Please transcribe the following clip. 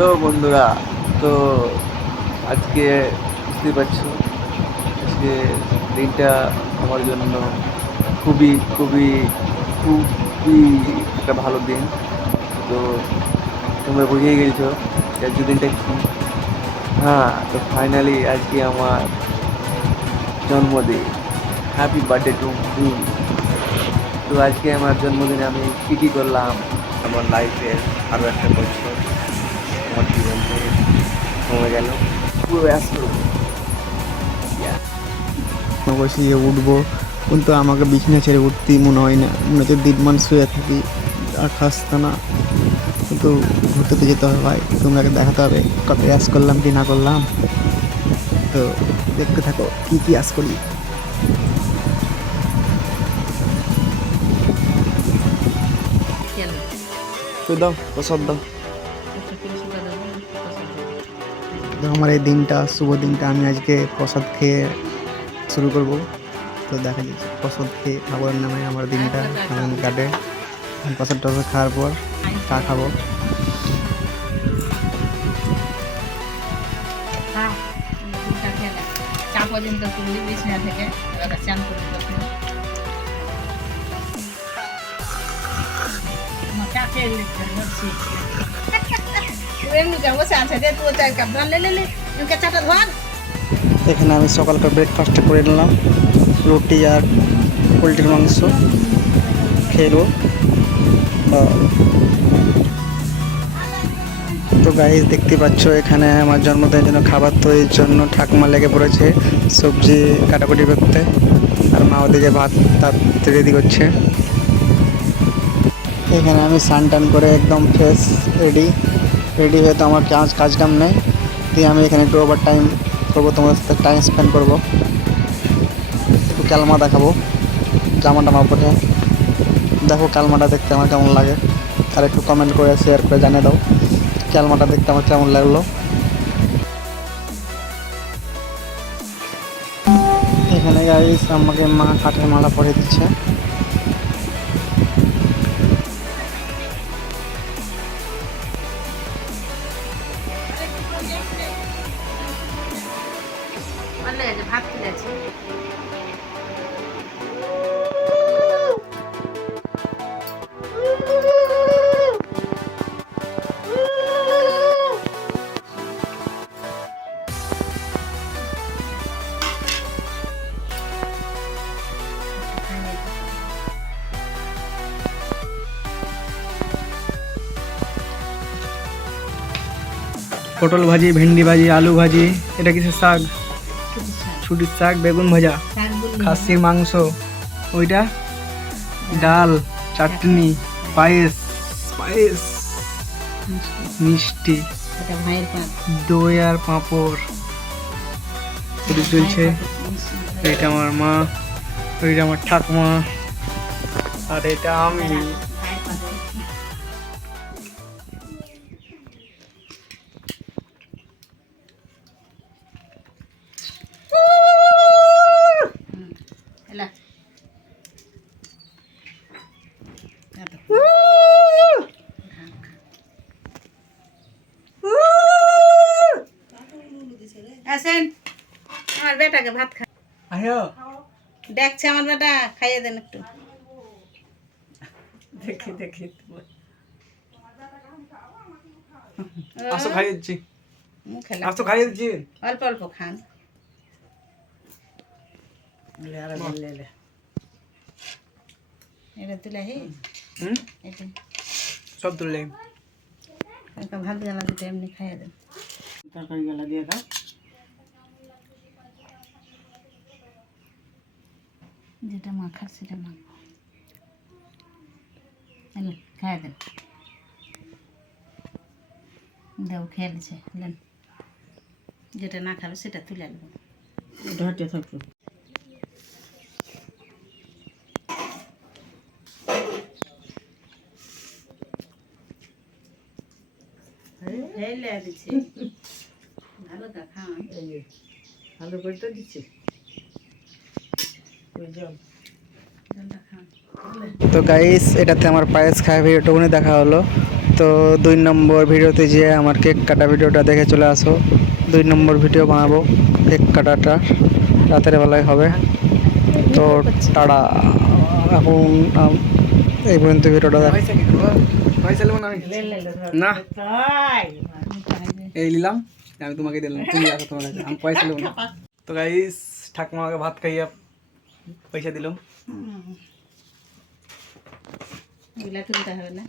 Hello বন্ধুরা। তো আজকে বুঝতেই পারছো, আজকে দিনটা আমার জন্য খুবই খুবই খুবই একটা ভালো দিন। তো তোমরা বুঝেই গেছো যে আজকের দিনটা কি। হ্যাঁ, তো ফাইনালি আজকে আমার জন্মদিন। Happy birthday to me. তো আজকে আমার জন্মদিনে আমি কী কী করলাম, আমার লাইফের আরও একটা বছর আমার জীবন থেকে কমে গেল, পুরো ব্যস্ত। বসিয়ে উঠবো, কিন্তু আমাকে বিছানা ছেড়ে উঠতেই মনে হয় না, মনে হচ্ছে দিনমান শুয়ে থাকি আর খাসতা না। কিন্তু ঘুরতে তো যেতে হবে ভাই, তোমরাকে দেখাতে হবে কত অ্যাস করলাম কি না করলাম। তো দেখতে থাকো কি কি অ্যাস করি। তো দাও প্রসাদ দাও। তো আমার এই দিনটা, শুভ দিনটা, আমি আজকে প্রসাদ খেয়ে শুরু করব। তো দেখা যাচ্ছে প্রসাদ খেয়ে ঠাকুরের নামে আমার দিনটা কাটে। প্রসাদ টসাদ খাওয়ার পর চা খাবো। চা পর্যন্ত তুললি বিছনা থেকে, এবার চান করে চা খেয়ে বসে আছে যে তুই চায়ের কাপ ধর, লে চাটা ধর। এখানে আমি সকালকার ব্রেকফাস্টে করে নিলাম, রুটি আর পোলট্রির মাংস খেয়ে নেবো। তো গাইস দেখতে পাচ্ছ, এখানে আমার জন্মদিনের জন্য খাবার তৈরির জন্য ঠাকুমা লেগে পড়েছে সবজি কাটাকুটি করতে, আর মা ওদিকে ভাত তাত রেডি করছে। এখানে আমি স্নান টান করে একদম ফ্রেশ রেডি হয়ে, তো আমার কাজ কাম নেই, দিয়ে আমি এখানে একটু ওভার টাইম করবো, তোমাদের সাথে টাইম স্পেন্ড করবো, একটু ক্যালমা দেখাবো জামা টামা পরে। দেখো ক্যালমাটা দেখতে আমার কেমন লাগে, আর একটু কমেন্ট করে শেয়ার করে জানিয়ে দাও ক্যালমাটা দেখতে আমার কেমন লাগলো। এখানে গাইস আমাকে মা কাঠের মালা পরিয়ে দিচ্ছে। ভাত খেয়েছি। পটল ভাজি, ভেন্ডি ভাজি, আলু ভাজি, এটা কিসের শাক? ছুটির শাক, বেগুন ভাজা, খাসির মাংস, ওইটা ডাল, চাটনি, পায়েস পায়েস মিষ্টি, দই আর পাঁপড় এটি চলছে। এটা আমার মা, ওইটা আমার ঠাকুমা, আর এটা আমি। আসেন, আমার বেটাকে ভাত খা। আয়ো দেখছে আমার বেটা, খাইয়ে দেন একটু। দেখি দেখি আসো খাইয়ে দিচ্ছি, মুখে আসো খাইয়ে দিচ্ছি। অল্প অল্প খান। এটা তুলে হে, এটা সব তুললে একটা ভাত জ্বালা দিতে এমনি খাইয়ে দেন। তরকারি গলা দিয়ে দাও। যেটা মাখার সেটা মাখবো, খাইয়ে দেন। দেও খেয়ে দিছে, যেটা না খাবে সেটা তুলে নেবো। ঢাটে থাকো। ভালো তা খান, ভালো করে তো দিচ্ছে। তো গাইস, এটাতে আমার পায়েস খাওয়া ভিডিওটুকুনি দেখা হলো। তো 2 নম্বর ভিডিওতে যে আমার কেক কাটা ভিডিওটা দেখে চলে আসো। 2 নম্বর ভিডিও বানাবো কেক কাটাটা, রাতের বেলায় হবে। তো টাটা, এখন এই পর্যন্ত ভিডিওটা না এই নিলাম, আমি তোমাকে দিলাম, তুমি আসো তোমার কাছে, আমি পয়সা নেবো না। তো গাইস ঠাকুমা আমাকে ভাত খাইয়া পয়সা দিলাম। এগুলা তুলতে হবে না।